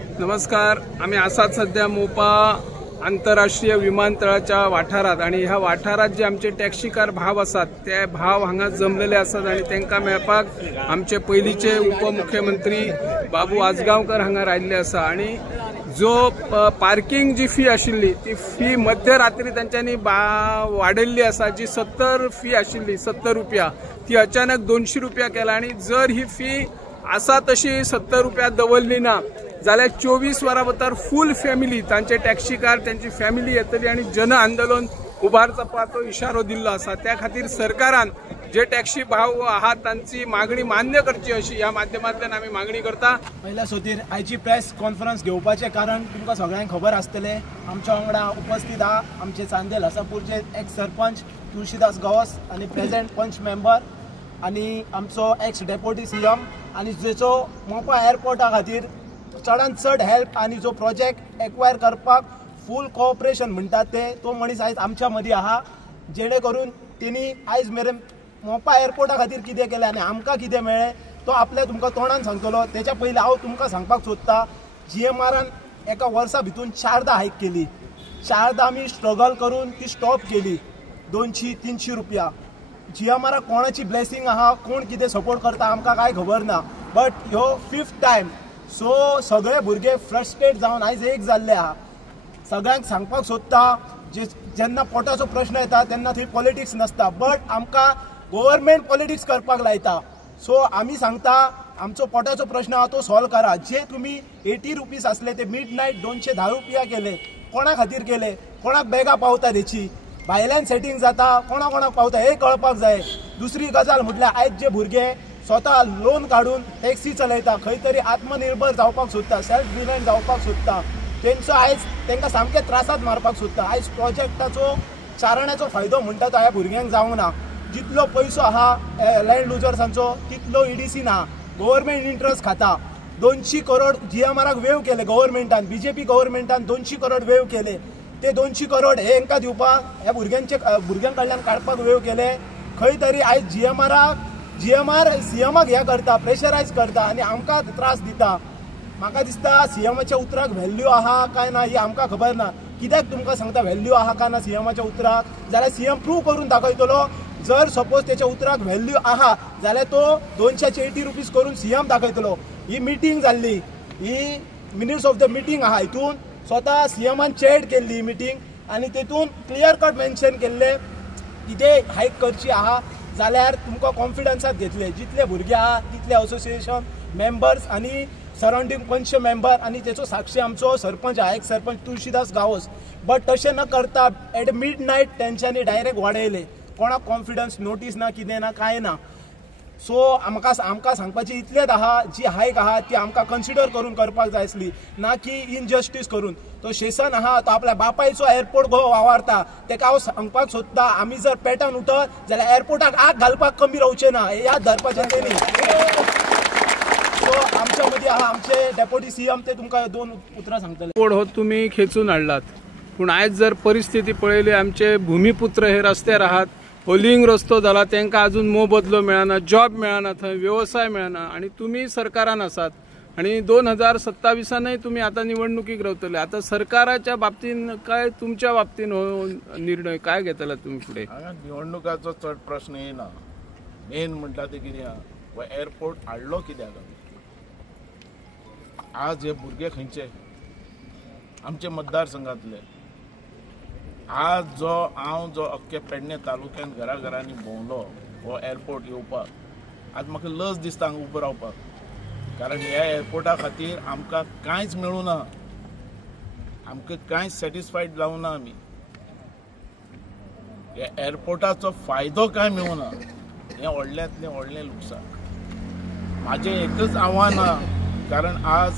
नमस्कार. आम्ही असाच सध्या मोपा आंतरराष्ट्रीय विमानतळाच्या वाठारात आणि ह्या वाठारात जे आमचे टॅक्सीकार भाव असतात ते भाव हांगा जमलेले असतात आणि त्यांना मेळपाक आमचे पयलीचे उपमुख्यमंत्री बाबू आजगावकर हांगा राहिल्ले आसा आणि जो पार्किंग जी फी आशिल्ली ती फी मध्यरात्री त्यांच्यानी वाडयल्ली आसा. जी 70 फी आशिल्ली 70 रुपया ती अचानक 200 रुपया केला आणि जर ही फी आसा तशी 70 रुपया दवरली ना जाल्यार 24 वरां भितर फूल फॅमिली तांचे टॅक्सीकार त्यांची फॅमिली येतली आणि जन आंदोलन उबारचपाचो इशारो दिल्लो आसा. त्या खातीर सरकारान जे टॅक्सी भाव आहात तांची मागणी मान्य करची अशी ह्या माध्यमांतल्यान आमी मागणी करता. पहिल्या सोतीर आयची प्रेस कॉन्फरन्स घेवपाचे कारण तुमकां सगळ्यांक खबर आसतले. आमच्या वांगडा उपस्थित आहा आमचे चांदेल हसापूरचे एक्स सरपंच तुळशीदास गावस आणि प्रेझेंट पंच मेंबर आणि आमचो एक्स डेप्युटी सीएम आणि जेचो मोपा एअरपोर्टा खातीर चडांत चड हेल्प आणि जो प्रोजेक्ट एक्वायर करपाक फूल कोऑपरेशन म्हणटात ते तो मनीस आयज आमच्या मदीं आहा. जेणे करून तेणी आयज मेरेन मोपा एअरपोर्टा खातीर कितें केलें आनी आमकां कितें मेळ्ळें तो आपल्या तुमकां तोंडान सांगतलो. तेच्या पयलीं हांव तुमकां सांगपाक सोदतां GMRन एका वर्सा भितून 4दा हायक केली. 4दा आमी स्ट्रगल करून ती स्टॉप केली. 200-300 रुपया. GMR कोणाची ब्लेसिंग आहा कोण कितें सपोर्ट करता आमकां कांय खबर ना. बट ह्यो 5th टायम. सो सगळे भुरगे फ्रस्ट्रेट जावन आयज एक जाल्ले आहा. सगळ्यांक सांगपाक सोदता जेन्ना पोटाचो प्रश्न येता तेन्ना थंय पॉलिटिक्स नसता बट आमकां गव्हर्मेंट पॉलिटिक्स करपाक लायता. सो आमी सांगता आमचो पोटाचो प्रश्न आहा तो सॉल्व करा. जे तुमी 80 रुपीज आसले ते मिडनायट 210 रुपया केले. कोणा खातीर केले? कोणाक बॅगा पावता तेची भायल्यान सेटिंग जाता कोणा कोणाक पावता हे कळपाक जाय. दुसरी गजाल म्हटल्यार आयज जे भुरगे स्वता लोन काढून टॅक्सी चलयता खंय तरी आत्मनिर्भर जावपाक सोदता सेल्फ डिपेंड जावपाक सोदता तेंचो आयज तांकां सामके त्रासात मारपाक सोदता. आयज प्रोजेक्टाचो चारण्याचो फायदो म्हणटा तो ह्या भुरग्यांक जावंक ना. जितलो पयसो आहा लँड लुजर्सांचो तितलो EDC ना. गव्हर्मेंट इंट्रस्ट खाता. 200 करोड GMRक वेव केले गव्हर्मेंटान BJP गव्हर्मेंटान 200 करोड वेव केले. ते 200 करोड हे हांकां दिवपाक ह्या भुरग्यां कडल्यान काडपाक वेव केले. खंय तरी आयज GMR CMक हे करता प्रेशरायज करता आणि आमकां त्रास दिता. म्हाका दिसता CMच्या उतराक व्हॅल्यू आहा काय ना ही आमकां खबर ना. कित्याक तुमकां सांगता व्हॅल्यू आहा काय ना CMच्या उतराक जाल्यार CM प्रूव करून दाखयतलो. जर सपोज त्याच्या उतराक व्हॅल्यू आहा जाल्यार तो 280 रुपीज करून CM दाखयतलो. ही मिटींग जाल्ली ही मिनिट्स ऑफ द मिटींग आहा. हितून स्वता CMन चॅट केल्ली ही मिटींग आणि तेतून क्लियर कट मेन्शन केल्ले कितें हायक करची आहा जाल्यार तुमकां कॉन्फिडन्सात घेतले. जितले भुरगे आहा तितले असोसिएशन मेंबर्स आणि सराउंडींग पंच मेंबर आणि तेचो साक्षी आमचो सरपंच आहा एक सरपंच तुळशीदास गावस. बट तशें न करता एट मिडनायट तेंच्यांनी डायरेक्ट वाडयले. कोणाक कॉन्फिडन्स नोटीस ना कितें ना कांय ना. सो आमकां सांगपाचें इतलेंच आहा जी हायक आहा ती आमकां कन्सिडर करून करपाक जाय आसली ना की इनजस्टीस करून. तो शेसन आहा तो आपल्या बापायचो एअरपोर्ट गो वावरता तेका हांव सांगपाक सोदता आमी जर पेटान उठत जाल्यार एअरपोर्टाक आग घालपाक कमी रावचें ना हे याद धरपाचें तेणी. सो आमच्या मदीं आहा आमचे डेप्युटी CM ते तुमकां 2 उतरां सांगतले. हो तुम्ही खेचून हाडलात पूण आयज जर परिस्थिती पळयली आमचे भूमिपुत्र हे रस्त्यार आहात. होलिंग रस्तो जाला तांकां अजून मोबदलो मेळना जॉब मेळना थंय व्यवसाय मेळना आणि तुम्ही सरकारान आसात आणि 2027 तुम्ही आता निवडणुकीक रावतले. आता सरकाराच्या बाबतीन काय तुमच्या बाबतीन हो निर्णय काय घेतला तुम्ही फुडें? निवडणुकाचो चड प्रश्न येना. मेन म्हणटा ते कितें एअरपोर्ट हाडलो कित्याक आज हे भुरगे खंयचे आमचे मतदारसंघातले. आज हांव जो अख्खे पेडणे तालुक्यान घरांनी भोंवलो हो एअरपोर्ट येवपाक आज म्हाका लज दिसता हांगा उबो रावपाक. कारण ह्या एअरपोर्टा खातीर आमकां कांयच मेळूं ना. आमकां कांयच सॅटिस्फायड जावं ना. आमी ह्या एअरपोर्टाचो फायदो कांय मेळूं ना. हें व्हडल्यांतलें व्हडलें लुकसाण. म्हाजें एकच आव्हान आहा कारण आज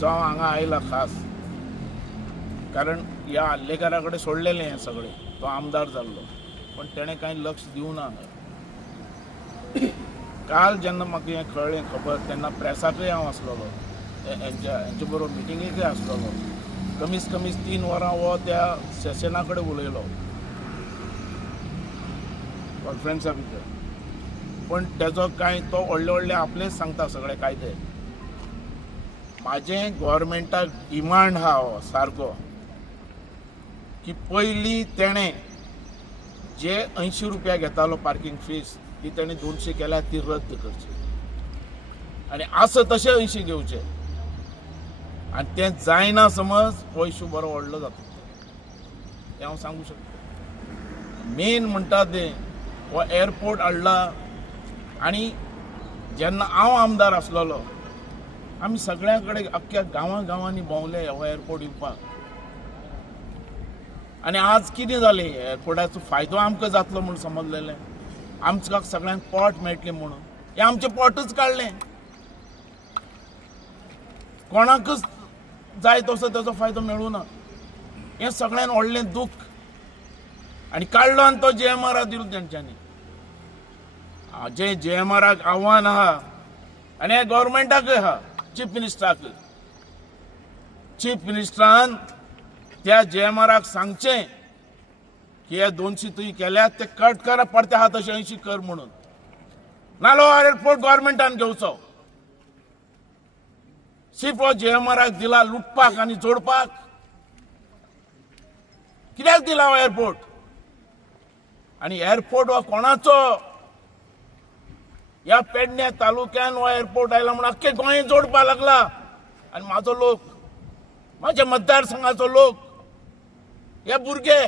जो हांव हांगा आयला खास कारण ह्या हल्लेकारा कडेन सोडलेलें हें सगळें. तो आमदार जाल्लो पण तेणें कांय लक्ष दिवं ना. काल जेन्ना म्हाका हें कळ्ळें खबर तेन्ना प्रेसाकय हांव आसलोलो हेंचे बरोबर मिटिंगेकय आसलोलो. कमीत कमी 3 वरां हो त्या सेशना कडेन उलयलो कॉन्फरन्सा भितर. पण तेजो कांय तो व्हडले आपलेच सांगता सगळे कायदे माझे गव्हर्मेंटाक डिमांड हा हो सारको की पयली तेणे जे 80 रुपया घेतालो पार्किंग फीस ती तेणे 200 केल्या ती रद्द करची आणि असं तशें 80 घेवचे आणि ते जायना समज पयशे बरो व्हडलो जाता ते हांव सांगू शकता। मेन म्हणटा ते हो एअरपोर्ट हाडला आणि जेन्ना हांव आमदार आसलोलो आमी सगळ्यां कडेन अख्ख्या गांवांनी भोंवले हो एअरपोर्ट येवपाक आणि आज कितें जालें एअरपोर्टाचो फायदो आमकां जातलो म्हूण समजलेलें आमकां सगळ्यांक पोट मेळटलें म्हणून हे आमचें पोटच काडलें कोणाकच जाय तसो ताचो फायदो मेळूं ना हें सगळ्यान व्हडलें दूख आनी काडलो आनी तो JMR दिलो तेंच्यांनी जे JMRक आव्हान आहा आनी हे गव्हर्मेंटाकय आहा चीफ मिनिस्टरान त्या JMRक सांगचें की हे 200 तुवें केल्यात ते कट करा पडते आहा तशें 80 कर म्हणून नालो एअरपोर्ट गव्हर्मेंटान घेवचो सिर्फ JMRक दिला लुटपाक आनी जोडपाक कित्याक दिला हो एअरपोर्ट आणि एअरपोर्ट हो कोणाचो या पेडण्या तालुक्यान हो एअरपोर्ट आयला म्हणून अख्खे गोंय जोडपा लागला आणि माझो लोक माझ्या मतदारसंघाचो लोक हे भुरगे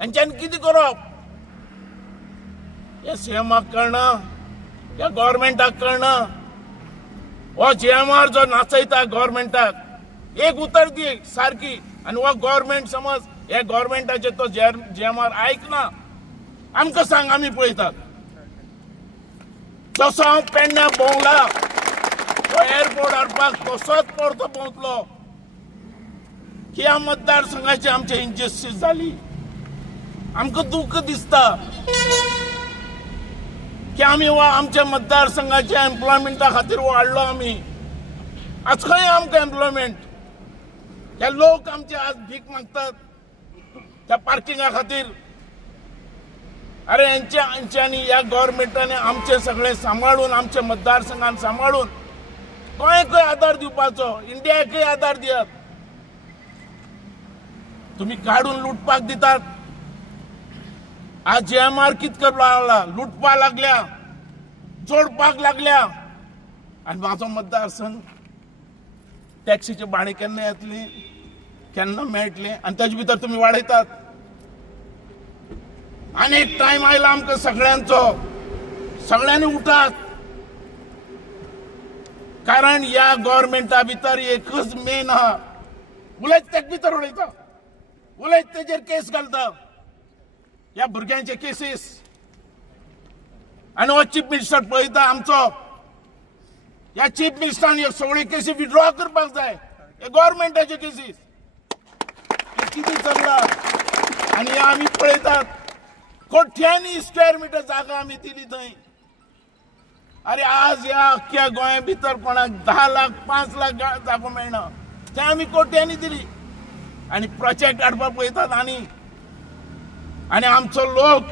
हेंच्यांनी कितें करप हे सीएमाक कळना या गव्हर्मेंटाक कळना हो JMR जो नाचयता गव्हर्मेंटाक एक उतर दी सारकी आणि हो गव्हर्मेंट समज हे गव्हर्मेंटाचे तो JMR ऐकना आमकां सांग आमी पळयतात जसो हांव पेडण्या भोंवला तो एअरपोर्ट हाडपाक तसोच परतो भोंवतलो की ह्या मतदारसंघाची आमची इनजस्टीस जाली आमकां दुःख दिसता की आमी आमच्या मतदारसंघाच्या एम्प्लॉयमेंटा खातीर वाडलो आमी आज खंय आमकां एम्प्लॉयमेंट हे लोक आमचे आज भीक मागतात त्या पार्किंगा खातीर अरे यांच्यांनी या गव्हर्मेंटाने आमचे सगळे सांभाळून आमचे मतदारसंघान सांभाळून गोंयकय आदार दिवपाचो इंडियाकय आदार दियात तुम्ही काढून लुटपाक दितात आज JMR कित करपा लागला लुटपा लागल्या जोडपाक लागल्या आणि माझो मतदारसंघ टॅक्सीचे भाडे केन्ना येतली केन्ना मेळटले आणि ताजे भितर तुम्ही वाडयतात आनी एक टाइम आयला आमकां सगळ्यांनी उठात कारण या गव्हर्मेंटा भितर एकच मेन आहा उलयत तेक भितर उडयता उलयत तेजेर केस घालता या भुरग्यांचे केसीस आनी हो चीफ मिनिस्टर पळयता आमचो या चीफ मिनिस्टरान ह्यो सगळ्यो केसी विड्रॉ करपाक जाय हे गव्हर्मेंटाचे केसीस कितें चल्ला आनी आमी पळयतात कोट्यांनी स्क्वेअर मीटर जागा आमी दिली थंय अरे आज या अख्ख्या गोंया भितर कोणाक 10 लाख 5 लाख जागो मेळना ते आमी कोट्यांनी दिली आनी प्रोजेक्ट हाडपाक पळयतात आनी आमचो लोक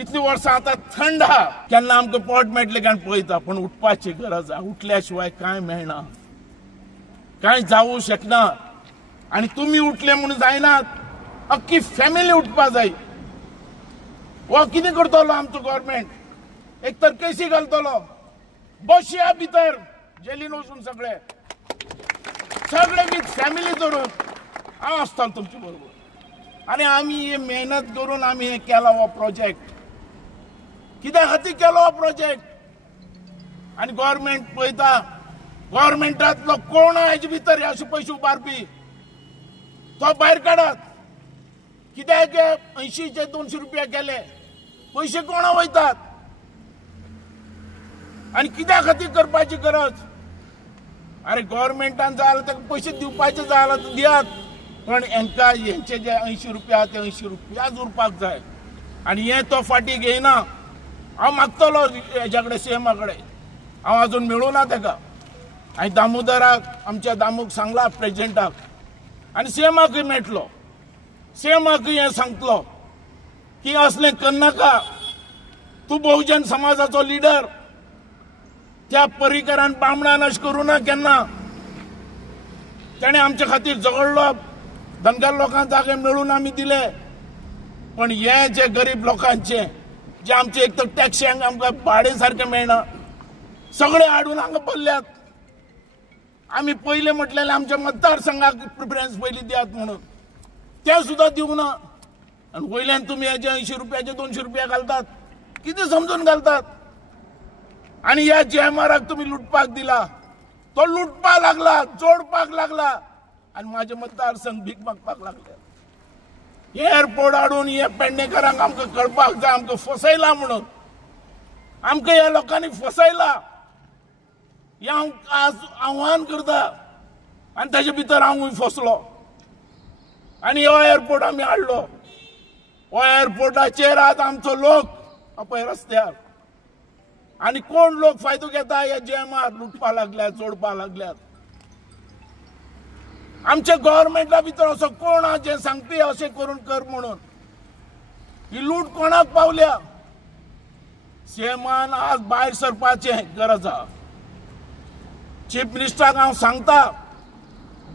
इतली वर्सां आतां थंड आहा केन्ना आमकां पोट मेळटलें काय पळयता पण उठपाची गरज आहा उठल्या शिवाय कांय मेळना कांय जावूं शकना आनी तुमी उठले म्हणून जायनात अख्खी फॅमिली उठपा जाय वो कितें करतलो आमचो गव्हर्मेंट एक तर केसी घालतलो बसया भितर जेलीन वचून सगळे वीथ फॅमिली धरून हांव आसतालो तुमचे बरोबर आनी आमी हे मेहनत करून आमी हे केला हो प्रोजेक्ट कित्या खातीर केलो हो प्रोजेक्ट आनी गव्हर्मेंट पळयता गव्हर्मेंटांतलो कोण हेजे भितर अशे पयशे उबारपी तो भायर काडात कित्याक 80चे 200 रुपया केले पैसे कोणा वयतात आनी कित्या खातीर करपाची गरज अरे गव्हर्मेंटान जाय ताका पयशे दिवपाचे जाय तर दियात पण हेंका हेंचे जे 80 रुपया ते 80 रुपयाच उरपाक जाय आनी हे तो फाटी घेयना हांव मागतलो हेज्या कडेन सीएमा कडेन हांव अजून मेळूं ना ताका हांवें दामोदराक आमच्या दामूक सांगला प्रेसिडेंटाक आनी सीएमाकय मेळटलो सीएमाकय हें सांगतलो की असलें करनाका तूं बहुजन समाजाचो लिडर त्या पर्रीकरान बामणान अशें करूं ना केन्ना. ताणें आमचे खातीर झगडलो, धनगर लोकांक जागे मेळून आमी दिले. पण हे जे गरीब लोकांचे जे आमचे एक तर टॅक्सी आमकां भाडें सारकें मेळना, सगळे हाडून हांगा बसल्यात. आमी पयलें म्हटलेलें आमच्या मतदारसंघाक प्रिफरन्स पयलीं दियात म्हणून, ते सुद्दां दिवंक ना. आनी वयल्यान तुमी हेजे 80 रुपयाचे 200 रुपया घालतात, कितें समजून घालतात. आनी ह्या JMRक तुमी लुटपाक दिला, तो लुटपाक लागला, जोडपाक लागला आनी म्हाजे मतदारसंघ भीक मागपाक लागले. एअरपोर्ट हाडून हे पेडणेकरांक आमकां कळपाक जाय आमकां फसयला म्हणून. आमकां ह्या लोकांनी फसयला हें हांव आज आव्हान करता. आनी ताचे भितर हांवूय फसलो आनी हो एअरपोर्ट आमी हाडलो. हो एअरपोर्टाचेर आज आमचो लोक पळय रस्त्यार, आनी कोण लोक फायदो घेता हे JMR लुटपा लागल्यात, जोडपा लागल्यात. आमच्या गव्हर्मेंटा भितर असो कोण आहा जे सांगपी अशें करून कर म्हणून. ही लूट कोणाक पावल्या. CMन आज भायर सरपाचें गरज आहा. चीफ मिनिस्टराक हांव सांगता,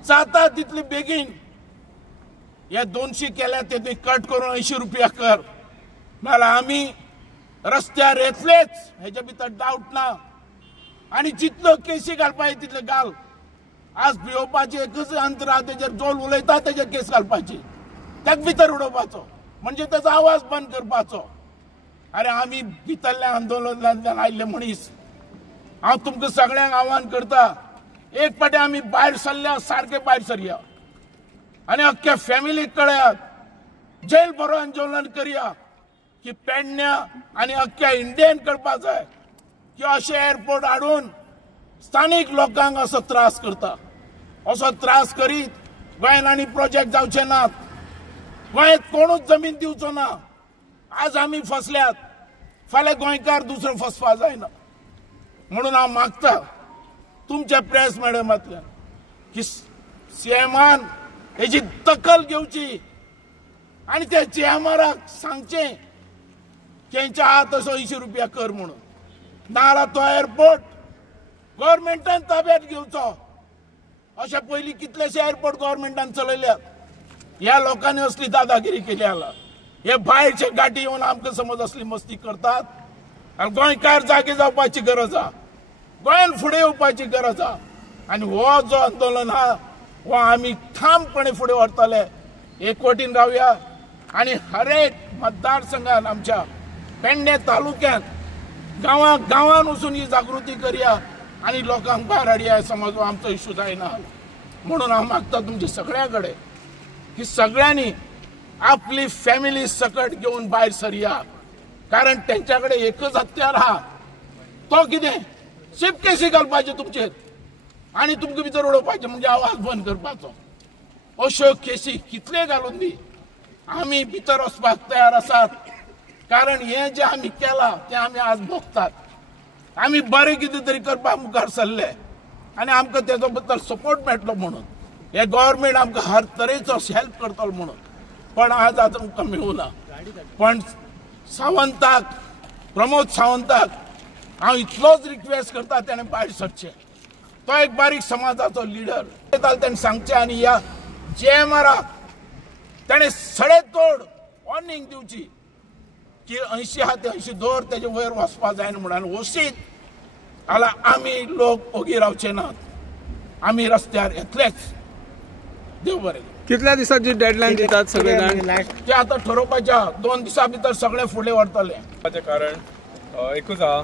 जाता तितले बेगीन हे 200 केल्या ते तुवें कट करून 80 रुपया कर, नाल्यार आमी रस्त्यार येतलेच, हेच्या भितर डावट ना. आनी जितलो केसी घालपाचे तितले घाल. आज भिवपाचे एकच अंतर आहा, तेजेर जोल उलयता तेजेर केस घालपाची, ताका भितर उडोवपाचो, म्हणजे तेजो आवाज बंद करपाचो. अरे आमी भितरल्या आंदोलनांतल्यान आयिल्ले मनीस. हांव तुमकां सगळ्यांक आव्हान करता, एक फावटी आमी भायर सरल्या सारके भायर सरया आनी अख्ख्या फॅमिलीक कळयात, जेल बरो आंदोलन करया की पेडण्या आनी अख्ख्या इंडियेन कळपाक जाय की अशें एअरपोर्ट हाडून स्थानीक लोकांक असो त्रास करता. असो त्रास करीत गोंयांत आनी प्रोजेक्ट जावचे नात, गोंयांत कोणूच जमीन दिवचो ना. आज आमी फसल्यात, फाल्यां गोंयकार दुसरो फसपा जायना. म्हणून हांव मागता तुमच्या प्रेस मॅडमांतल्यान की CMन हेची दखल घेवची आनी त्या JMRक सांगचें तेंच्या हात असो 80 रुपया कर म्हणून, नाल्यार तो एअरपोर्ट गव्हर्मेंटान ताब्यात घेवचो. अशें पयलीं कितलेशे एअरपोर्ट गव्हर्मेंटान चलयल्यात. ह्या लोकांनी असली दादागिरी केली आला. हे भायरचे गाठी येवन आमकां समज असली मस्ती करतात. आनी गोंयकार जागे जावपाची गरज आहा, गोंयान फुडें येवपाची गरज आहा. आनी हो जो आंदोलन आहा हो आमी ठामपणे फुडें व्हरतले. एकवटीन रावया आनी हर एक मतदारसंघान आमच्या पेडणे तालुक्यांत गांवां गांवांत वचून ही जागृती करया आनी लोकांक भायर हाडया. समज आमचो इश्यू जायना म्हणून हांव मागता तुमचे सगळ्यां कडेन की सगळ्यांनी आपली फॅमिली सकट घेवन भायर सरया. कारण तेंच्या कडेन एकच हत्यार आहा, तो कितें शिप केसी घालपाचे तुमचेर आनी तुमकां भितर उडोवपाचे, म्हणजे आवाज बंद करपाचो. अश्यो केसी कितले घालून दी, आमी भितर वचपाक तयार आसात. कारण हे जे आमी केलां तें आमी आज भोगतात. आमी बरें कितें तरी करपाक मुखार सरले आनी आमकां तेजो बद्दल सपोर्ट मेळटलो म्हणून. हे गव्हर्मेंट आमकां हर तरेचो हेल्प करतलो म्हणून, पण आज आमकां मेळुना. पण सावंताक, प्रमोद सावंताक हांव इतलोच रिक्वेस्ट करता, तेणें भायर सरचें. तो एक बारीक समाजाचो लिडर, ताणें सांगचें आनी ह्या JMRक ताणें सडेतोड वॉर्निंग दिवची की 80 आहा ते 80 दवर, तेजे वयर वचपा जायना म्हणून. वशीत जाल्यार आमी लोक ओगी रावचे नात, आमी रस्त्यार येतलेच. देव बरें. कितल्या दिसाची डेडलायन दितात सगळे जाण? ते आतां ठरोवपाच्या 2 दिसां भितर सगळे फुडें व्हरतले. कारण एकूच आहा,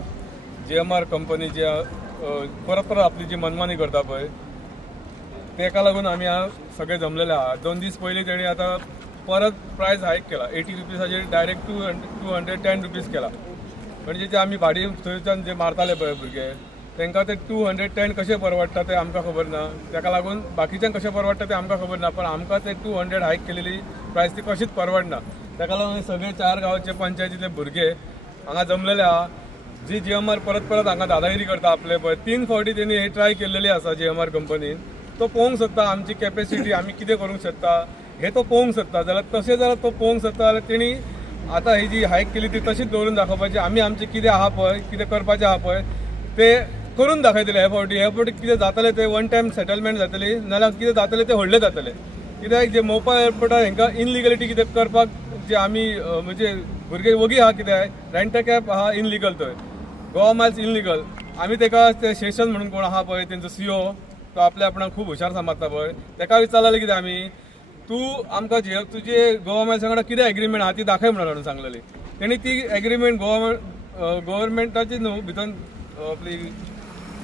JMR कंपनी जे परत परत आपली जी मनमानी करता पळय, तेका लागून आमी सगळे जमलेले आहा. 2 दीस पयलीं तेणी आतां परत प्रायस हायक केला. 80 रुपीसाचेर डायरेक्ट 210 रुपीज केला. म्हणजे जे आमी भाडी थंयच्यान जे मारताले पळय भुरगे, तांकां ते 210 कशें परवडटा ते आमकां खबर ना. ताका लागून बाकीच्यांक कशें परवडटा ते आमकां खबर ना, पण आमकां ते 200 हायक केलेली प्रायस ती कशीच परवडना. ताका लागून सगळे 4 गांवचे पंचायतीतले भुरगे हांगा जमलेले आहा. जी JMR परत परत हांगा दादागिरी करता आपले पळय, 3 फावटी तेणी हे ट्राय केल्लेली आसा JMR कंपनीन. तो पळोवंक सोदता आमची कॅपेसिटी, आमी कितें करूंक शकता हे तो पळोवंक सोदता. जाल्यार तशें जाल्यार तो पळोवंक सोदता जाल्यार तेणी आतां ही जी हायक केली ती तशीच दवरून दाखोवपाची. आमी आमचें कितें आहा पळय, कितें करपाचें आहा पळय ते करून दाखयतले ह्या फावटी कितें जातलें ते वन टायम सेटलमेंट जातली नाल्यार कितें जातलें ते व्हडलें जातलें कित्याक जे मोपा एअरपोर्टार हांकां इनलिगलिटी कितें करपाक जे आमी म्हणजे भुरगे वगी आहा कित्याक रेंट कॅब आहा इनलिगल थंय गोवा मायल्स इनलिगल आमी तेका ते सेशन म्हणून कोण आहा पळय तेंचो सीओ तो आपल्या आपणाक खूब हुशार समजता पळय तेका विचारलें कितें आमी तूं आमकां तुजे गोवा मायल्स वांगडा कितें एग्रीमेंट आहा ती दाखय म्हणून सांगलेली तेणी ती एग्रीमेंट गव्हर्मेंटाची न्हू भितर आपली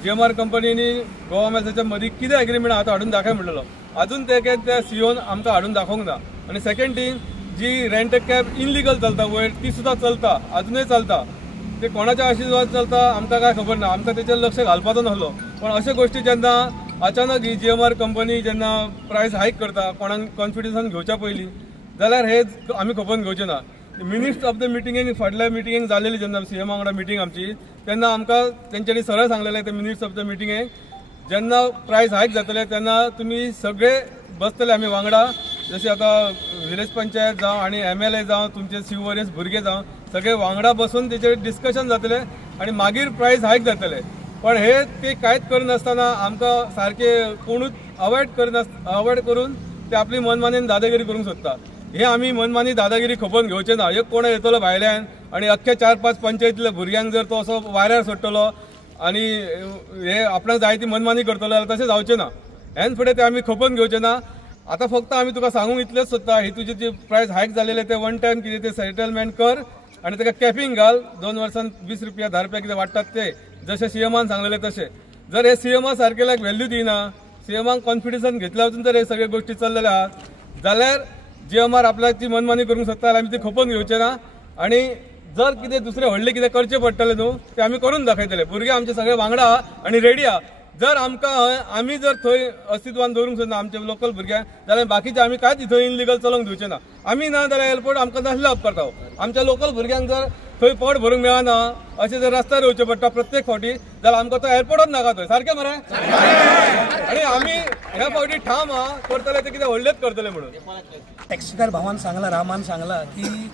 GMR कंपनीनी गोवा मायल्साच्या मदीं कितें एग्रीमेंट आहा तो हाडून दाखय म्हणलेलो अजून ते त्या सीओन आमकां हाडून दाखोवंक ना आनी सेकंड थिंग जी रेंट कॅब इनलिगल चलता वयर ती सुद्दां चलता अजूनय चलता ते कोणाच्या आशिर्वाद चलता आमकां काय खबर ना आमकां तेचेर लक्ष घालपाचो नासलो पण अशे गोश्टी जेन्ना अचानक ही GMR कंपनी जेन्ना प्रायस हायक करता कोणाक कॉन्फिडन्सान घेवच्या पयलीं जाल्यार हे आमी खपोवन घेवचे ना मिनिट्स ऑफ द मिटिंगेक फाटल्या मिटिंगेक जालेली जेन्ना CM वांगडा मिटींग आमची तेन्ना आमकां तेंच्यांनी सरळ सांगलेलें ते मिनिट्स ऑफ द मिटिंगेक जेन्ना प्रायस हायक जातले तेन्ना तुमी सगळे बसतले आमी वांगडा जशें आतां विलेज पंचायत जावं आनी MLA जावं तुमचे CORS भुरगे जावं सगळे वांगडा बसून तेचेर डिस्कशन जातले आनी मागीर प्रायस हायक जातले पण हे ते कांयच करनासतना आमकां सारके कोणूच अवॉइड करून ते आपली मनमानीन दादागिरी करूंक सोदता हे आमी मनमानी दादागिरी खपोवन घेवचे ना एक कोण येतलो भायल्यान आनी अख्ख्या 4-5 पंचायतीतल्या भुरग्यांक जर तो असो वाऱ्यार सोडटलो आनी हे आपणाक जाय ती मनमानी करतलो जाल्यार तशें जावचें ना हेन फुडें ते आमी खपोवन घेवचे ना आता फक्त आमी तुका सांगूंक इतलेंच सोदता ही तुजी जी प्रायस हायक जालेले ते वन टायम कितें ते सेटलमेंट कर आनी ताका कॅपिंग घाल 2 वर्सान 20 रुपया 10 रुपया कितें वाडटात ते जशें CMान सांगलेले तशें जर हे CMा सारकेल्याक व्हॅल्यू दिना CMाक कॉन्फिडन्सान घेतल्या वचून जर हे सगळे गोश्टी चल्लेल्या आहात जाल्यार GMR आपल्याची मनमानी करूंक सोदता जाल्यार आमी ती खपोवन घेवचे ना आनी जर कितें दुसरे व्हडले कितें करचें पडटलें न्हू ते आमी करून दाखयतले भुरगे आमचे सगळे वांगडा आहा आनी रेडी आहा जर आमकां आमी जर थंय अस्तित्वान दवरूंक सोदना आमच्या लोकल भुरग्यांक जाल्यार बाकीचे आमी कांयच थंय इनलिगल चलोवंक दिवचे ना आमी ना जाल्यार एअरपोर्ट आमकां नासले उपकारता आमच्या लोकल भुरग्यांक जर थंय पोट भरूंक मेळना अशें जर रस्त्यार येवचें पडटा प्रत्येक फावटी जाल्यार आमकां तो एअरपोर्टच नाका थंय सारकें मरे आनी आमी ह्या फावटी ठाम आहा करतले ते कितें व्हडलेंच करतले म्हणून टॅक्सीकार भावान सांगला रामान सांगला की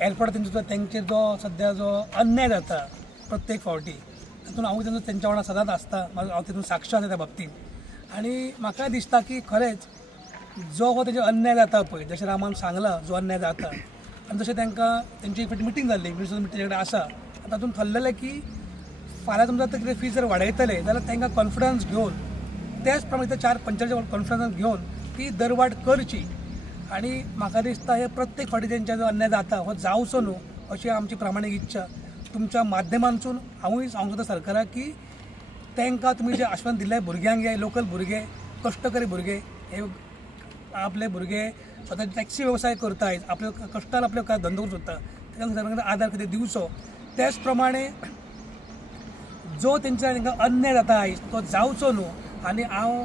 एअरपोर्ट तेंचेर जो सध्या जो अन्याय जाता प्रत्येक फावटी तातूंत हांव तेंच्या वांगडा सदांच आसता हांव तितून साक्ष आसा त्या बाबतींत आनी म्हाका दिसता की खरेंच जो हो तेजो अन्याय जाता पळय जशें रामान सांगला जो अन्याय जाता आनी जशें तांकां तेंची मिटींग जाल्ली मिटींग कडेन आसा तातूंत थरलेलें की फाल्यां तुमकां कितें फी जर वाडयतले जाल्यार तांकां कॉन्फिडन्स घेवन त्याच प्रमाणे त्या 4 पंचायतीच्या कॉन्फिडन्स घेवन ती दरवाड करची आनी म्हाका दिसता हे प्रत्येक फावटी तेंच्या जो अन्याय जाता हो जावचो न्हू अशी आमची प्रामाणीक इच्छा तुमच्या माध्यमांतून हांवूय सांगूंक सोदता सरकाराक की तांकां तुमी जे आश्वासन दिल्लें भुरग्यांक हे लोकल भुरगे कश्टकरी भुरगे हे आपले भुरगे स्वता टॅक्सी वेवसाय करताय आपले कश्टान आपले धंदो करूंक सोदता तांकां सरकारान आदार कितें दिवचो त्याच प्रमाणे जो तांकां अन्याय जाता आयज तो जावचो न्हू आनी हांव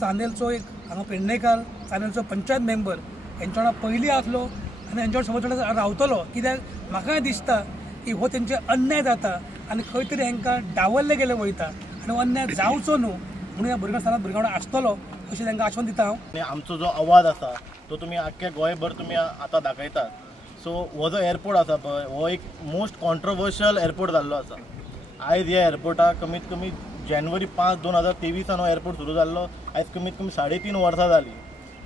चांदेलचो एक हांगा पेडणेकार चांदेलचो पंचायत मेंबर हेंच्या वांगडा पयलीं आसलो आनी हेंच्या वांगडा रावतलो कित्याक म्हाका दिसता की हो तेंचे अन्याय जाता आनी खंय तरी हांकां डावल्ले गेले वयता आनी हो अन्याय जावचो न्हू म्हणून ह्या भुरग्यां भुरग्यां वांगडा आसतलो अशें तांकां आश्वासन दिता हांव आनी आमचो जो आवाज आसा तो तुमी आख्ख्या गोंयभर तुमी आतां दाखयतात सो हो जो एअरपोर्ट आसा पळय हो एक मोस्ट कॉन्ट्रोवर्शियल एअरपोर्ट जाल्लो आसा आयज ह्या एअरपोर्टाक कमीत कमी जानेवारी 5, 2023 हो एअरपोर्ट सुरू जाल्लो आयज कमीत कमी 3.5 वर्सां जाली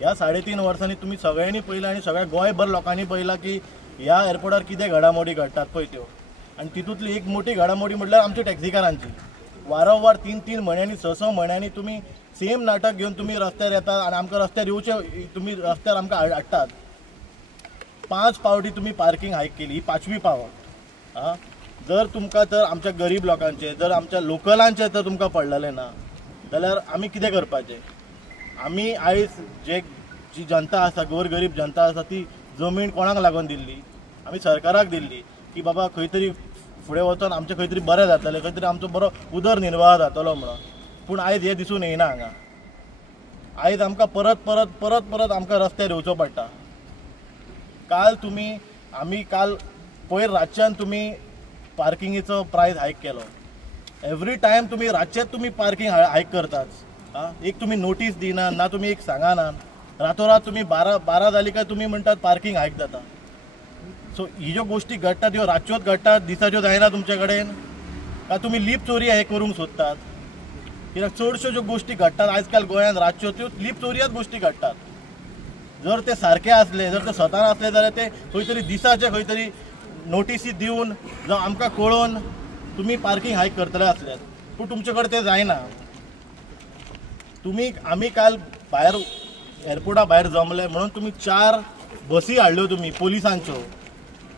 ह्या 3.5 वर्सांनी तुमी सगळ्यांनी पळयलां आनी सगळ्या गोंयभर लोकांनी पळयलां की ह्या एअरपोर्टार कितें घडामोडी घडटात पळय त्यो आनी तितूंतली एक मोठी घडामोडी म्हटल्यार आमच्या टॅक्सीकारांची वारंवार 3-3 म्हयन्यांनी 6-6 म्हयन्यांनी तुमी सेम नाटक घेवन तुमी रस्त्यार येतात आनी आमकां रस्त्यार येवचे तुमी रस्त्यार आमकां हाडटात 5 फावटी तुमी पार्किंग हायक केली ही 5वी फावट हां जर तुमकां तर आमच्या गरीब लोकांचे जर आमच्या लोकलांचे तर तुमकां पडलेलें ना जाल्यार आमी कितें करपाचें आमी आयज जी जनता आसा गोरगरीब जनता आसा ती जमीन कोणाक लागून दिल्ली आमी सरकाराक दिल्ली की बाबा खंय तरी फुडें वचून आमचें खंय तरी बरें जातलें खंय तरी आमचो बरो उदरनिर्वाह जातलो म्हणून पूण आयज हें दिसून येयना हांगा आयज आमकां परत आमकां रस्त्यार येवचो पडटा काल पयर रातच्यान तुमी पार्किंगेचो प्रायस हायक केलो एवरी टायम तुमी रातचेच तुमी पार्किंग हायक करतात एक तुमी नोटीस दिना ना तुमी एक सांगाना रातोरात तुमी 12 जाली काय तुमी म्हणटात पार्किंग हायक जाता सो ही ज्यो गोष्टी घडटात ह्यो रातच्योच घडटात दिसाच्यो जायना तुमचे कडेन काय तुम्ही लीप चोरी हे करूंक सोदतात? कित्याक चडश्यो ज्यो गोष्टी घडटात आजकाल गोंयांत रातच्यो त्यो लीप चोरयाच गोष्टी घडटात. जर ते सारखे असले, जर ते स्वतान असले जाल्यार ते खंय तरी दिसाचे खंय तरी नोटीसी दिवन जावं आमकां कळोवन तुम्ही पार्किंग हायक करतले आसल्यात. पूण तुमचे कडेन ते जायना. आमी काल भायर एअरपोर्टा भायर जमले म्हणून तुम्ही 4 बसी हाडल्यो तुम्ही पोलिसांच्यो.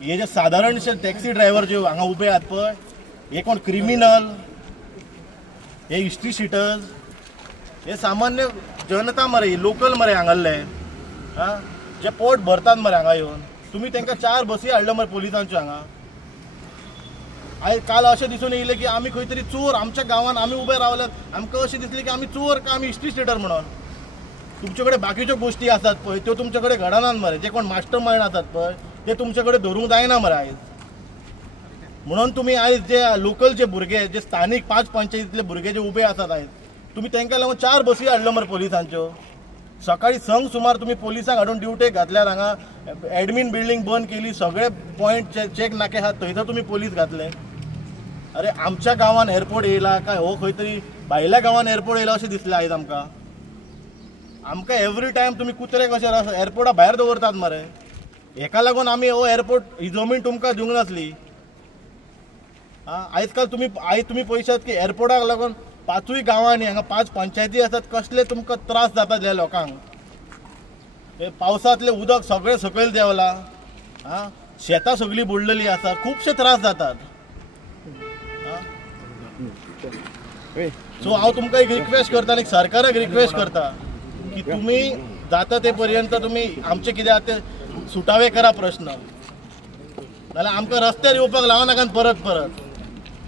हे जे सादारणशे टॅक्सी ड्रायव्हर जे हांगा उबे आहात पळय, हे कोण क्रिमिनल, हे हिस्ट्री शिटर्स, हे सामान्य जनता मरे, लोकल मरे हांगाले जे पोट भरतात मरे हांगा येवन. तुम्ही तांकां 4 बसी हाडल्यो मरे पोलिसांच्यो हांगा. काल अशें दिसून येयलें की आमी खंय तरी चोर, आमच्या गांवांत आमी उबे रावल्यात, आमकां अशें दिसलें की आमी चोर काय आमी हिस्ट्री स्टेटर म्हणून. तुमचे कडेन बाकीच्यो गोष्टी आसात पळय त्यो तुमचे कडेन घडनात मरे. जे कोण मास्टर मायंड आसात पळय ते तुमचे कडेन धरूंक जायना मरे आयज. म्हणून तुम्ही आयज जे लोकलचे भुरगे, जे स्थानीक 5 पंचायतीतले भुरगे जे उबे आसात आयज, तुम्ही तांकां लागून 4 बसी हाडल्यो मरे पोलिसांच्यो. सकाळी संक सुमार तुम्ही पोलिसांक हाडून ड्युटेक घातल्यात. हांगा एडमीन बिल्डींग बंद केली, सगळे पॉयंट चेक नाके आहात थंयसर तुम्ही पोलीस घातले. अरे आमच्या गांवांत एअरपोर्ट येयला काय हो खंय तरी भायल्या गांवांत एअरपोर्ट येयला अशें दिसलें आयज आमकां. आमकां एवरी टायम तुम्ही कुत्रे कशे एअरपोर्टा भायर दवरतात मरे. हेका लागून आमी हो एअरपोर्ट ही जमीन तुमकां दिवंक नासली. आयज काल तुम्ही पळयशात की एअरपोर्टाक लागून 5 गांवांनी हांगा 5 पंचायती आसात, कसले तुमकां त्रास जातात ह्या लोकांक. पावसांतले उदक सगळें सकयल देंवलां, शेतां सगळीं बुडलेलीं आसा, खुबशे त्रास जातात. सो हांव तुमकां एक रिक्वेस्ट करता आनी सरकाराक रिक्वेस्ट करता की तुम्ही जाता ते पर्यंत तुम्ही आमचे कितें आसा ते सुटावे करा प्रश्न. नाल्यार आमकां रस्त्यार येवपाक लावनाकात परत परत.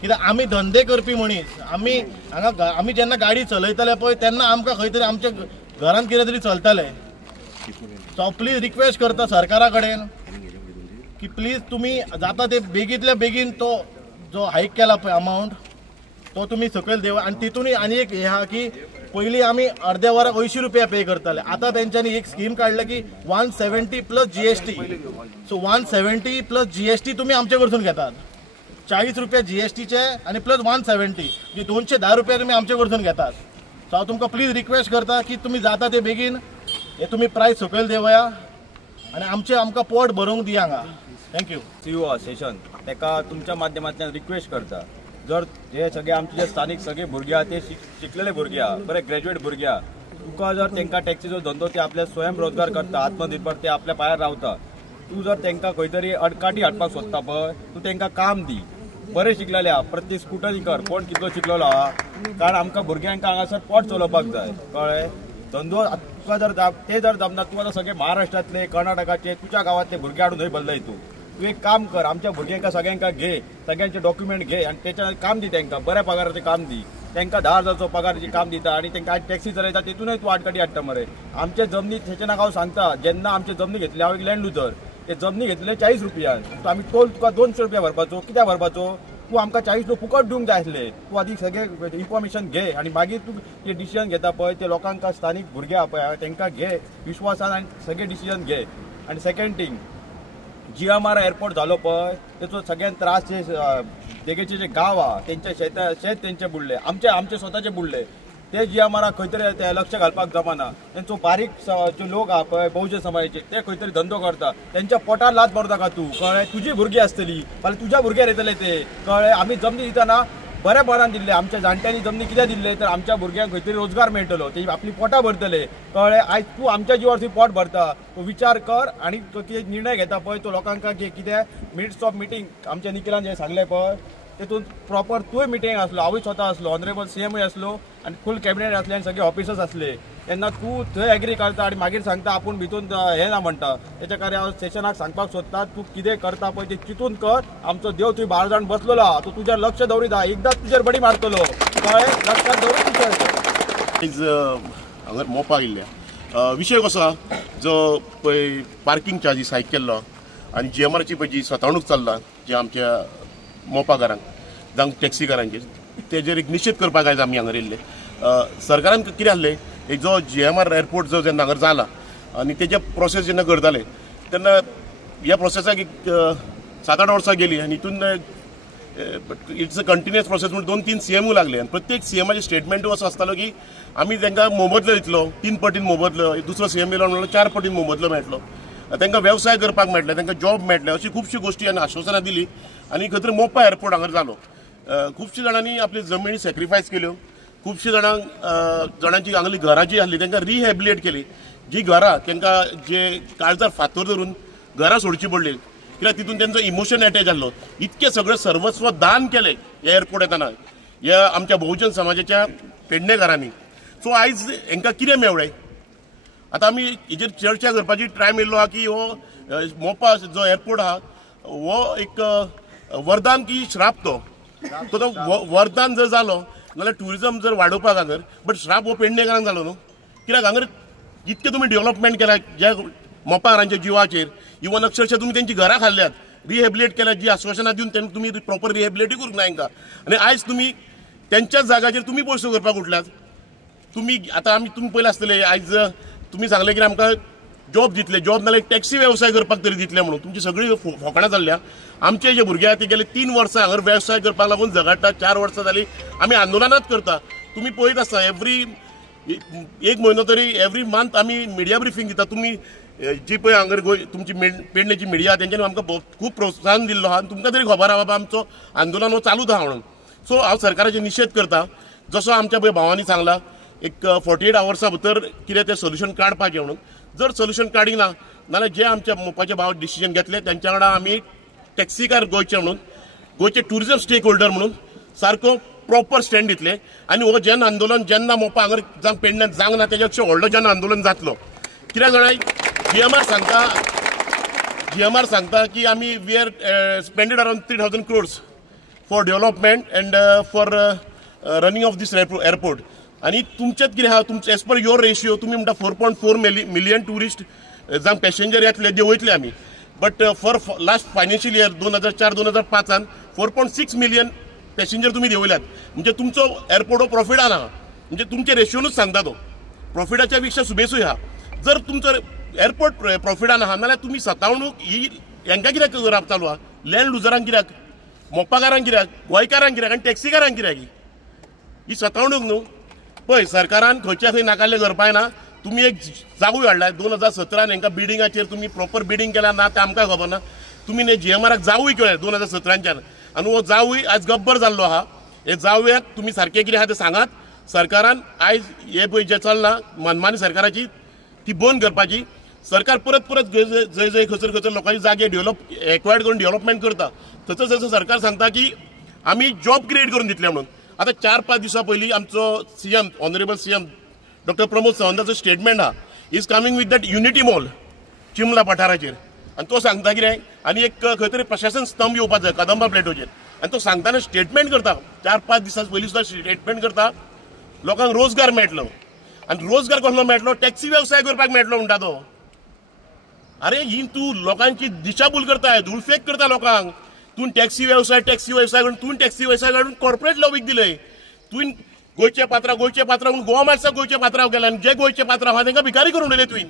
कित्याक आमी धंदे करपी मनीस, आमी जेन्ना गाडी चलयतले पळय तेन्ना आमकां खंय तरी आमच्या घरांत कितें तरी चलतलें. सो हांव प्लीज रिक्वेस्ट करता सरकारा कडेन की प्लीज तुम्ही जाता ते बेगींतल्या बेगीन तो जो हायक केला पळय अमावंट तो तुम्ही सकयल देवा. आनी तितूनय आनी एक हे आहा की पयलीं आमी अर्द्या वराक 80 रुपया पे करताले, आतां तेंच्यांनी एक स्कीम काडल्या की 170 plus GST. So 170 plus GST तुम्ही आमचे कडसून घेतात. 40 रुपया GSTचे आनी प्लस 170 म्हणजे 210 रुपया तुम्ही आमचे कडसून घेतात. सो हांव तुमकां प्लीज रिक्वेस्ट करता की तुम्ही जाता ते बेगीन हे तुम्ही प्रायस सकयल देवया आनी आमकां पोट भरूंक दिया हांगा. थँक्यू. CEO सेशन ताका तुमच्या माध्यमांतल्यान रिक्वेस्ट करता, जर हे सगळे आमचे जे स्थानिक सगळे भुरगे आहा ते शिकलेले भुरगे आहा, बरे ग्रॅज्युएट भुरगे आहा, तुका जर तांकां टॅक्सीचो धंदो ते आपले स्वयंरोजगार करता, आत्मनिर्भर ते आपल्या पांयार रावता, तू जर तांकां खंय तरी अडकाटी हाडपाक सोदता पळय, तू तांकां काम दी. बरे शिकलेले आहा, प्रत्येक स्कुटरी कर, कोण कितलो शिकलेलो आहा, कारण आमकां भुरग्यांक हांगासर पोट चलोवपाक जाय कळ्ळें. धंदो तुका जर ते जर जमना, तूं आतां सगळे महाराष्ट्रांतले, कर्नाटकाचे, तुज्या गांवांतले भुरगे हाडून थंय बदलय. तू एक काम कर, आमच्या भुरग्यांका सगळ्यांका घे, सगळ्यांचे डॉक्युमेंट घे आनी त्याच्या काम दी तांकां, बऱ्या पगाराचें काम दी. तांकां 10,000चो पगाराची काम दिता आनी तांकां आज टॅक्सी चलयता तितूनय तूं आडकाटी हाडटा मरे. आमचे जमनी सेशनाक हांव सांगता, जेन्ना आमचे जमनी घेतली, हांव एक लँड लुजर, ते जमनी घेतले 40 रुपयान, आमी टोल तुका 200 रुपया भरपाचो. कित्याक भरपाचो? तू आमकां 40 रुपया फुकट दिवंक जाय आसले. तू आदी सगळे इन्फॉर्मेशन घे आनी मागीर तू जे डिसिजन घेता पळय ते लोकांक स्थानीक भुरगे आहा पळय तांकां घे विश्वासान आनी सगळे डिसिजन घे. आनी सेकंड थिंग, GMR एअरपोर्ट झालो पळय तेचो सगळ्यात त्रास जे देगेचे जे गांव आहा तेंचे शेत तेंचे बुडले, आमचे स्वताचे बुडले. ते GMR खंय तरी लक्ष घालपाक जमना. तेंचो बारीक जे लोक आहा पळय बहुजन समाजाचे ते खंय तरी धंदो करता, तेंच्या पोटार लात मारता का तूं कळ्ळें. तुजी भुरगीं आसतली, फाल्यां तुज्या भुरग्यार येतले ते कळ्ळें. आमी जमनी दितना बऱ्या बरान दिल्ले, आमच्या जाणट्यांनी जमनी कित्याक दिल्ले तर आमच्या भुरग्यांक खंय तरी रोजगार मेळटलो, ते आपली पोटां भरतले कळ्ळें. आयज तूं आमच्या जिवार थंय पोट भरता, तो विचार कर आनी तो कितें निर्णय घेता पळय तो लोकांक कितें मिनिट्स ऑफ मिटींग आमच्या निखिलान जें सांगलें पळय तेतून प्रॉपर तूंय मिटींग आसलो, हांवूय स्वता आसलो, ऑनरेबल CMय आसलो आनी फूल कॅबिनेट आसले आनी सगळे ऑफिसर्स आसले. तेन्ना तूं थंय एग्री करता आनी मागीर सांगता आपूण भितून हें ना म्हणटा. तेच्या खातीर हांव सेशनाक सांगपाक सोदता, तूं कितें करता पळय ते चिंतून कर. आमचो देव थंय 12 जाण बसलेलो आहा, तूं तुजेर लक्ष दवरिता, एकदांच तुजेर बडी मारतलो कळ्ळें. लक्षात दवर. हांगा मोपा गेल्ल्या विशय कसो आहा, जो पळय पार्किंग चार्जीस हायक केल्लो आनी GMRची पळय जी स्वतावणूक चल्ला जे आमच्या मोपाकारांक जावं टॅक्सीकारांचेर, तेजेर एक निश्चित करपाक आयज आमी हांगा येयल्ले. सरकारान कितें आसलें, एक जो GMR एअरपोर्ट जो जेन्ना हांगा जाला आनी तेजे प्रोसेस जेन्ना करताले तेन्ना ह्या प्रोसेसाक एक 7-8 वर्सां गेली आनी हितून but it's a continuous process म्हणून 2-3 CMU लागले आणि प्रत्येक CMचे स्टेटमेंट असो आसतालो की आमी तांकां मोबदलो दितलो 3 पटीन मोबदलो, दुसरो CM येयलो म्हणून 4 पटीन मोबदलो मेळटलो, तांकां वेवसाय करपाक मेळटले, तांकां जॉब मेळटले, अशी खुबशी गोष्टी आनी आश्वासनां दिली आनी खंय तरी मोपा एअरपोर्ट हांगर जालो. खुबशे जाणांनी आपली जमनी सॅक्रिफायस केल्यो, खुबशे जाणांची हांगली घरां जी आसली तांकां रिहॅबिलिटेट केली. जी घरां तांकां जे काळजार फातर धरून घरां सोडची पडली कित्याक तितून त्यांचो इमोशन अटॅच जाल्लो, इतके सगळे सर्वस्व दान केले ह्या एअरपोर्ट येताना ह्या आमच्या बहुजन समाजाच्या पेडणेकारांनी. सो आयज हांकां कितें मेळ्ळें आतां आमी हेजेर चर्चा करपाची ट्राय मेळ्ळो आहा की हो मोपा जो एअरपोर्ट आहा हो एक वरदान की श्राप तो वरदान जर जालो नाल्यार ट्युरिजम जर वाडोवपाक हांगर, बट श्राप हो पेडणेकारांक जालो न्हू. कित्याक हांगर इतके तुमी डेव्हलपमेंट केला ज्या मोपारांच्या जिवाचेर, इवन अक्षरशः तुम्ही त्यांची घरां खाल्ल्यात, रिहॅबिलिटेट केल्यात, जी आश्वासनां दिवन त्यांना तुम्ही प्रॉपर रिहॅबिलिटी करूंक ना हांकां. आनी आयज तुम्ही त्यांच्याच जाग्याचेर तुम्ही पयसो करपाक उठल्यात. तुम्ही आतां तुम्ही पयले आसतले आयज तुम्ही सांगले की आमकां जॉब दितले, जॉब नाल्यार टॅक्सी वेवसाय करपाक तरी दितले म्हणून तुमची सगळी फोकाणां जाल्ल्या. आमचे जे भुरगे ते गेले 3 वर्सां हांगर वेवसाय करपाक लागून झगडटा, 4 वर्सां जाली आमी आंदोलनात करता. तुम्ही पळयत आसता एवरी 1 म्हयनो तरी एवरी मंथ आमी मिडिया ब्रिफींग दिता. तुम्ही जी पळय हांगर तुमची पेडणेची मिडिया तेंच्यांनी आमकां खूब प्रोत्साहन दिल्लो आहा. तुमकां तरी खबर आहा बाबा आमचो आंदोलन हो चालूच आहा म्हणून. सो हांव सरकाराचे निशेध करता. जसो आमच्या पळय भावांनी सांगला एक 48 आवर्सां भितर कितें तें सोल्युशन काडपाचें म्हणून. जर सोल्युशन काडिना नाल्यार जे आमच्या मोपाचे भाव डिसिजन घेतले त्यांच्या वांगडा आमी टॅक्सीकार गोंयचे म्हणून, गोंयचे ट्युरिजम स्टेक होल्डर म्हणून सारको प्रॉपर स्टँड दितले. आनी हो जेन्ना आंदोलन जेन्ना मोपा हांगर जावं पेडण्यात जावंक ना तेच्या पेक्षा व्हडलो जेन्ना आंदोलन जातलो. कित्याक जाणां GMR सांगता की आमी we are spended around 3,000 crores for development and for running of these airport. आनी तुमचेच कितें आहा तुमचे एज पर युअर रेशियो तुम्ही म्हणटा 4.4 मिलियन टुरिस्ट जावं पॅसेंजर येतले जे वयतले आमी. But for last financial year 2004-2005 4.6 million passenger तुम्ही देंवयल्यात. म्हणजे तुमचो एअरपोर्ट हो प्रॉफिटान आहा. म्हणजे तुमचे रेशियोनूच सांगता तो प्रॉफिटाच्या पेक्षा सुबेसूय आहा. जर तुमचो एअरपोर्ट प्रॉफिटान आहा नाल्यार तुम्ही सतावणूक ही हांकां कित्याक करप चालू आहा? लँड लुजरांक कित्याक, मोपाकारांक कित्याक, गोंयकारांक कित्याक आनी टॅक्सीकारांक कित्याक? ही सतावणूक न्हू. पळय सरकारान खंयच्या खंय नाकाल्ले करपाक ना. तुम्ही एक जागूय हाडला 2017 हांकां बिडिंगाचेर तुम्ही प्रॉपर बिडिंग केला ना तें आमकां खबर ना. तुम्ही GMRक जावूय केलें 2017च्यान आनी हो जावूय आज गब्बर जाल्लो आहा. हे जावयाक तुम्ही सारकें कितें आहा तें सांगात. सरकारान आयज हे पळय जें चल्लां मनमानी सरकाराची ती बंद करपाची. सरकार परत जंय जंय खंयसर लोकांचे जागे एक्वायर्ड करून डेव्हलपमेंट करता थंयसर सरकार सांगता की आमी जॉब क्रिएट करून दितले म्हणून. आतां 4-5 दिसां पयलीं आमचो CM honourable CM doctor Pramod सावंताचो स्टेटमेंट आहा. Is coming with that unity mall चिमला पठाराचेर आनी तो सांगता कितें आनी एक खंय तरी प्रशासन स्तंभ येवपाक जाय कदंबा प्लेटोचेर. आनी तो सांगताना स्टेटमेंट करता 4-5 दिसां पयलीं सुद्दां स्टेटमेंट करता लोकांक रोजगार मेळटलो. आनी रोजगार कसलो मेळटलो? टॅक्सी वेवसाय करपाक मेळटलो म्हणटा तो. अरे ही तूं लोकांची दिशाभूल करता, धुळफेक करता लोकांक. तूं टॅक्सी वेवसाय करून तूं टॅक्सी वेवसाय काडून कॉर्पोरेट लॉबीक दिले. तुवें गोंयचे पात्रांव म्हणून गोवा मार्क्साक गोंयचे पात्रांव केला आनी जे गोंयचे पात्रांव आहा तांकां भिकारी करून उडयले तुवें.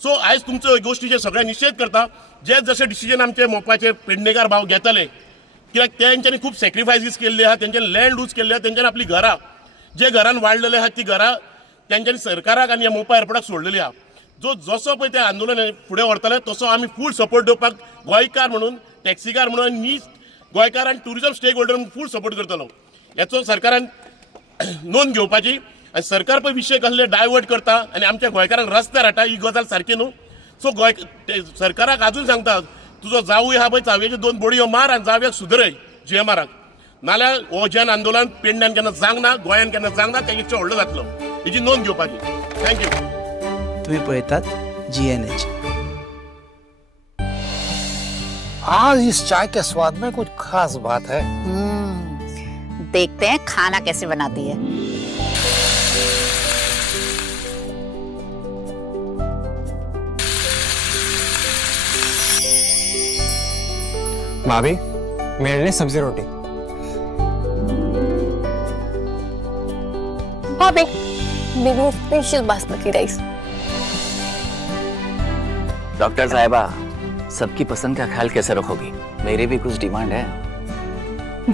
सो आयज तुमचो गोष्टीचेर सगळे निशेध करता. जे जशे डिसिजन आमचे मोपाचे पेडणेकार भाव घेतले कित्याक तेंच्यांनी खूब सॅक्रिफायसीस केल्ले आहा, तेंच्यांनी लँड लूज केल्ले आहा, तेंच्यांनी आपली घरां जे घरान वाडलेले आहात ती घरां तेंच्यांनी सरकाराक आनी ह्या मोपा एअरपोर्टाक सोडलेली आहा. जसो पळय तें आंदोलन फुडें व्हरतले तसो आमी फूल सपोर्ट दिवपाक गोंयकार म्हणून, टॅक्सीकार म्हणून आनी गोंयकार आनी ट्युरिजम स्टेक होल्डर म्हणून फूल सपोर्ट करतलो. हेचो सरकारान नोंद घेवपाची. आनी सरकार पळय विशय कसले डायवर्ट करता आनी आमच्या गोंयकारांक रस्त्यार हाडटा ही गजाल सारकी न्हू. सो सरकाराक आजून सांगता तुजो जावूय आहा पळय चावयेच्यो 2 बडयो मार आनी जावयाक सुदरय GMRक. नाल्यार हो जन आंदोलन पेडण्यान केन्ना जावंक ना, गोंयान केन्ना जावंक ना, तेच्या व्हडलो जातलो. हेची नोंद घेवपाची. थँक्यू. तुम्ही पळयतात GNH. आज इस चाय के स्वाद में कुछ खास बात है. देखते हैं खाना कैसे बनाती है. भाभी मेरे लिए सब्जी रोटी. भाभी मेरे लिए स्पेशल बासमती राइस. डॉक्टर साहिबा सबकी पसंद का ख्याल कैसे रखोगी? मेरी भी कुछ डिमांड है. एक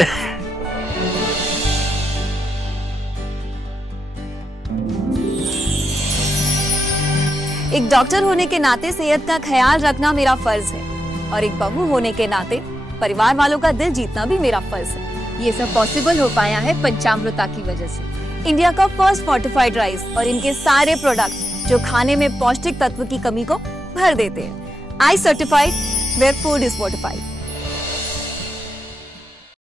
डॉक्टर होने के नाते सेहत का ख्याल रखना मेरा फर्ज है और एक बहू होने के नाते परिवार वालों का दिल जीतना भी मेरा फर्ज है। ये सब पॉसिबल हो पाया है पंचामृता की वजह से। इंडिया का फर्स्ट फोर्टिफाइड राइस और इनके सारे प्रोडक्ट जो खाने में पौष्टिक तत्व की कमी को भर देते हैं। I certified where food is fortified.